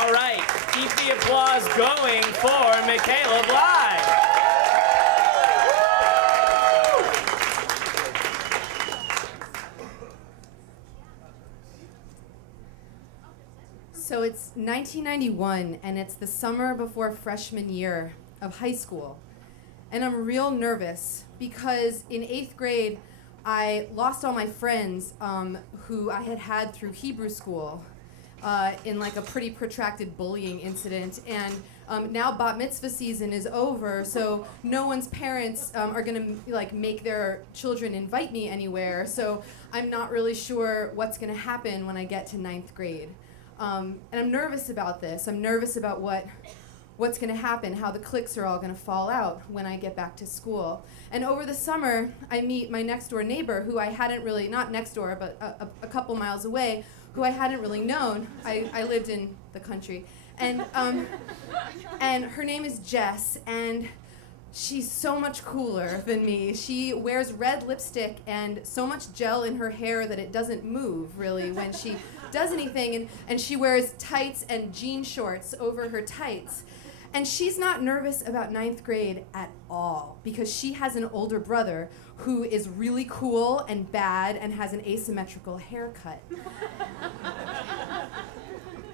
All right, keep the applause going for Micaela Blei. So it's 1991, and it's the summer before freshman year of high school. And I'm real nervous because in 8th grade, I lost all my friends who I had had through Hebrew school in like a pretty protracted bullying incident. And now bat mitzvah season is over, so no one's parents are gonna like make their children invite me anywhere. So I'm not really sure what's gonna happen when I get to 9th grade. And I'm nervous about this. I'm nervous about what's going to happen, how the cliques are all going to fall out when I get back to school. And over the summer, I meet my next door neighbor, who I hadn't really, not next door, but a couple miles away, who I hadn't really known. I lived in the country. And her name is Jess, and she's so much cooler than me. She wears red lipstick and so much gel in her hair that it doesn't move, really, when she does anything, and she wears tights and jean shorts over her tights. And she's not nervous about 9th grade at all because she has an older brother who is really cool and bad and has an asymmetrical haircut.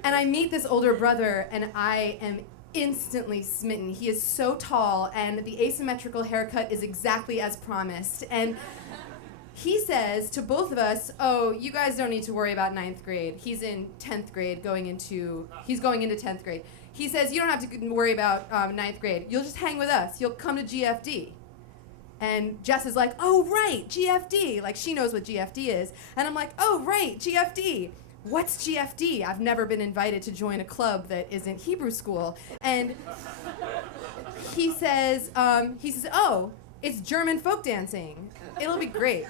And I meet this older brother and I am instantly smitten. He is so tall and the asymmetrical haircut is exactly as promised. And he says to both of us, oh, you guys don't need to worry about 9th grade. He's in 10th grade he's going into 10th grade. He says, you don't have to worry about 9th grade. You'll just hang with us. You'll come to GFD. And Jess is like, oh, right, GFD. Like, she knows what GFD is. And I'm like, oh, right, GFD. What's GFD? I've never been invited to join a club that isn't Hebrew school. And he says, oh, it's German folk dancing. It'll be great.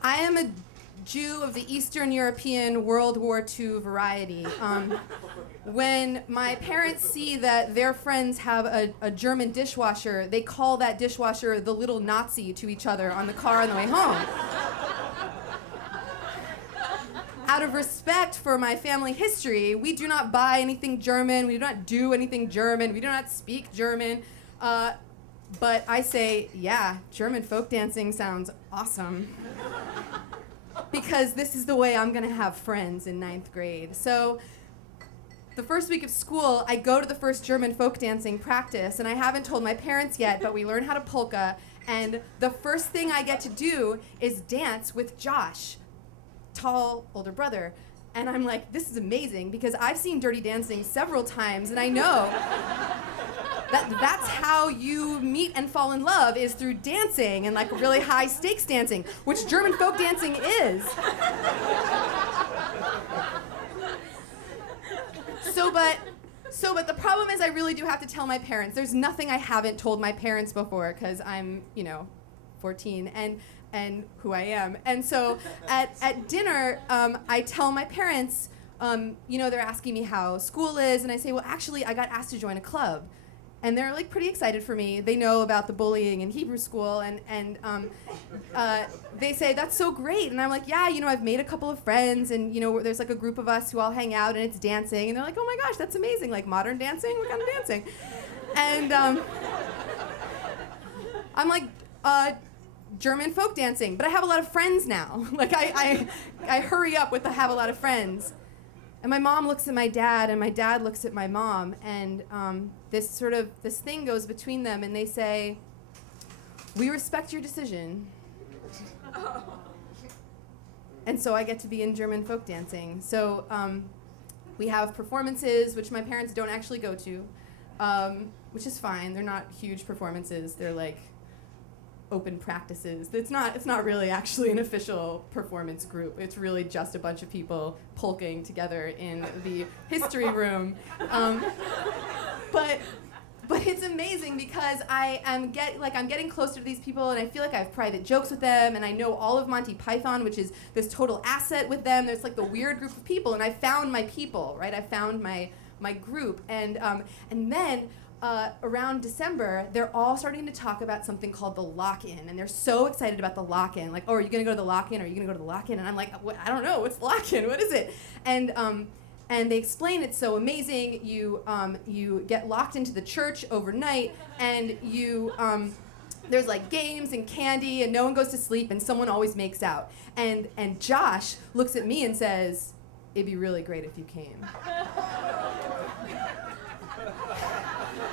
I am a Jew of the Eastern European World War II variety. When my parents see that their friends have a German dishwasher, they call that dishwasher the little Nazi to each other on the car on the way home. Out of respect for my family history, we do not buy anything German, we do not do anything German, we do not speak German. But I say, yeah, German folk dancing sounds awesome. Because this is the way I'm gonna have friends in 9th grade. So the first week of school, I go to the first German folk dancing practice, and I haven't told my parents yet, but we learn how to polka, and the first thing I get to do is dance with Josh, tall older brother. And I'm like, this is amazing, because I've seen Dirty Dancing several times, and I know that's how you meet and fall in love, is through dancing and like really high stakes dancing, which German folk dancing is. But the problem is I really do have to tell my parents. There's nothing I haven't told my parents before, because I'm, 14 and who I am. And so at dinner, I tell my parents, they're asking me how school is, and I say, well, actually, I got asked to join a club. And they're like pretty excited for me. They know about the bullying in Hebrew school, and they say, that's so great. And I'm like, yeah, I've made a couple of friends, and there's like a group of us who all hang out, and it's dancing. And they're like, oh my gosh, that's amazing, like modern dancing? What kind of dancing? And I'm like, German folk dancing, but I have a lot of friends now. Like I hurry up with the have a lot of friends. And my mom looks at my dad, and my dad looks at my mom, and this thing goes between them, and they say, we respect your decision. And so I get to be in German folk dancing. So we have performances, which my parents don't actually go to, which is fine. They're not huge performances. They're like open practices. It's not really actually an official performance group. It's really just a bunch of people polking together in the history room. But it's amazing because I'm getting closer to these people, and I feel like I have private jokes with them, and I know all of Monty Python, which is this total asset with them. There's like the weird group of people, and I found my people, right? I found my group, and then around December, they're all starting to talk about something called the lock-in, and they're so excited about the lock-in. Like, oh, are you gonna go to the lock-in? Are you gonna go to the lock-in? And I'm like, I don't know, what's lock-in? What is it? And they explain it's so amazing. You get locked into the church overnight, and there's like games and candy, and no one goes to sleep, and someone always makes out. And Josh looks at me and says, it'd be really great if you came.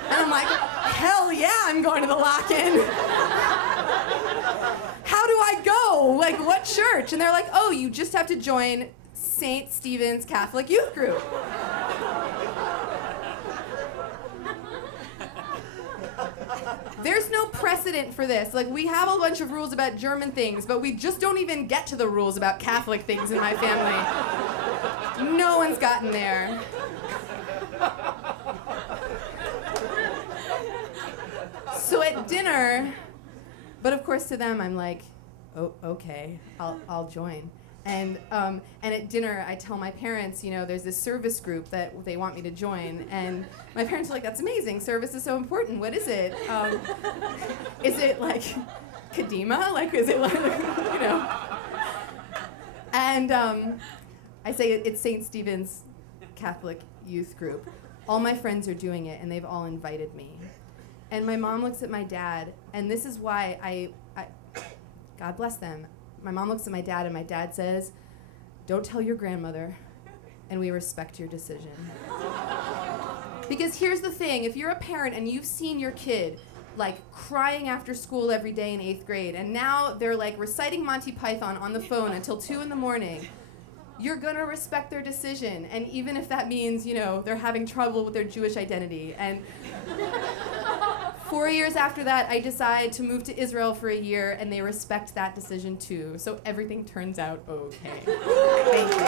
And I'm like, hell yeah, I'm going to the lock-in. How do I go? Like, what church? And they're like, oh, you just have to join St. Stephen's Catholic Youth Group. There's no precedent for this. Like, we have a bunch of rules about German things, but we just don't even get to the rules about Catholic things in my family. No one's gotten there. So at dinner, but of course to them I'm like, oh, okay, I'll join. And at dinner I tell my parents, there's this service group that they want me to join, and my parents are like, that's amazing, service is so important, what is it? Is it like Kadima? Like, is it like, And I say it's St. Stephen's Catholic Youth Group. All my friends are doing it, and they've all invited me. And my mom looks at my dad, and this is why I God bless them. My mom looks at my dad, and my dad says, don't tell your grandmother, and we respect your decision. Because here's the thing, if you're a parent and you've seen your kid like crying after school every day in 8th grade, and now they're like reciting Monty Python on the phone until 2 a.m, you're gonna respect their decision, and even if that means, they're having trouble with their Jewish identity. And 4 years after that, I decide to move to Israel for a year, and they respect that decision too. So everything turns out okay. Thank you.